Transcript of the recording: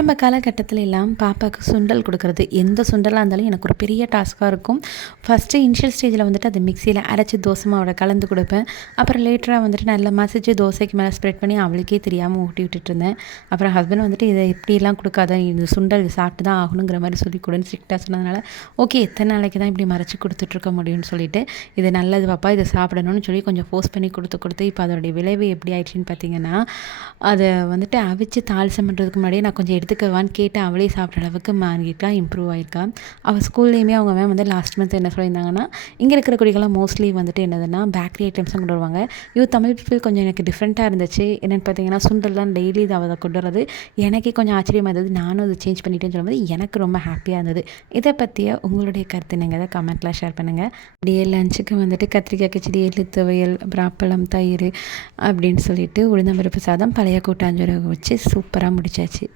நம்ம காலகட்டத்தில எல்லாம் பாப்பாவுக்கு சுண்டல் கொடுக்குறது, எந்த சுண்டலா இருந்தாலும் எனக்கு ஒரு பெரிய டாஸ்க்கா இருக்கும். ஃபர்ஸ்ட்டு இனிஷியல் ஸ்டேஜில வந்துட்டு அத மிக்ஸியில அரைச்சு தோசை மாவோட கலந்து குடுப்பேன். அப்புறம் லேட்டரா வந்துட்டு நல்லா மசிச்சு தோசைக்கு மேல ஸ்ப்ரெட் பண்ணி அவளுக்கே தெரியாம ஊட்டி விட்டுட்டுருந்தேன். அப்புறம் ஹஸ்பண்ட் வந்துட்டு இத இப்படியெல்லாம் குடுக்காத, இது சுண்டல் சாப்பிட்டு தான் ஆகணுங்கிற மாரி சொல்லிக் குடுன்னு ஸ்ட்ரிக்ட்டா சொன்னதுனால, ஓகே எத்தன நாளைக்கு தான் இப்படி மறைச்சு குடுத்துட்ருக்க முடியும்னு சொல்லிட்டு, இது நல்லது பாப்பா, இத சாப்பிடணும்னு சொல்லி கொஞ்சம் ஃபோர்ஸ் பண்ணி குடுத்து குடுத்து இப்போ அதோடைய விளைவு எப்படி ஆயிடுச்சுன்னு பார்த்தீங்கன்னா, அத வந்துட்டு அவிச்சு தாளிசம் பண்ணுறதுக்கு முன்னாடியே நான் கொஞ்சம் எடுத்துக்கவான்னு கேட்டு அவளே சாப்பிட்ற அளவுக்கு மாறியிருக்கா, இம்ப்ரூவ் ஆயிருக்கா. அவள் ஸ்கூல்லேயுமே அவங்க மேம் வந்து லாஸ்ட் மந்த் என்ன சொல்லியிருந்தாங்கன்னா, இங்கே இருக்கிற குடிகள்லாம் மோஸ்ட்லி வந்துட்டு என்னதுன்னா பேக்கரி ஐட்டம்ஸ் தான் கொண்டு வருவாங்க. தமிழ் பீப்பிள் கொஞ்சம் எனக்கு டிஃப்ரெண்ட்டாக இருந்துச்சு. என்னென்னு பார்த்தீங்கன்னா, சுண்டல்லாம் டெய்லி இத அவ கொண்டு வரது எனக்கே கொஞ்சம் ஆச்சரியமா இருந்தது. நானும் அதை சேஞ்ச் பண்ணிட்டேன்னு சொல்லும்போது எனக்கு ரொம்ப ஹாப்பியாக இருந்தது. இதை பற்றிய உங்களுடைய கருத்து என்னங்கிறத கமெண்ட்டில் ஷேர் பண்ணுங்கள். அப்படியே லஞ்சுக்கு வந்துட்டு கத்திரிக்காய் கிச்சடி, எள்ளு துவையல், அப்புறம் அப்பளம், தயிர் அப்படின்னு சொல்லிட்டு உளுந்தம்பருப்பு சாதம், பழைய கூட்டாஞ்சோறு வச்சு சூப்பராக முடிச்சாச்சு.